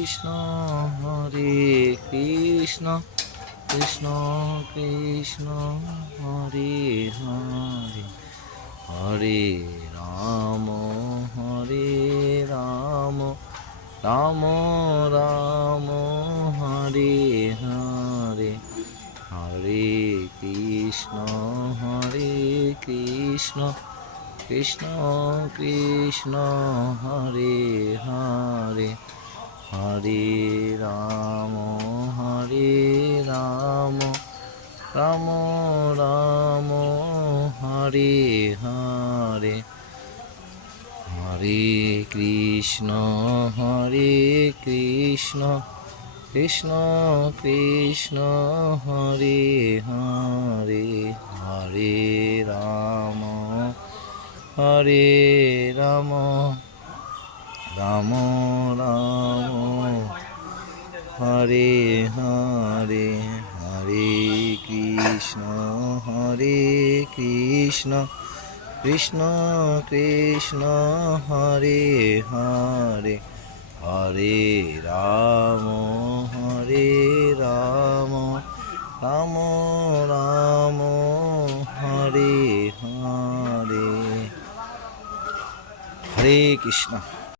Krishna Hare Krishna Krishna Krishna Hare Hare Hare Ram Ram Ram Hare Hare Hare Krishna Krishna Krishna Hare Hare Hare Ram Ram Ram Hare Hare Hare Krishna Krishna Krishna Hare Hare Hare Ram Ram Ram Hare Hare Hare Krishna Krishna Krishna Hare Hare Hare Ram Ram Ram Hare Hare Hare Krishna.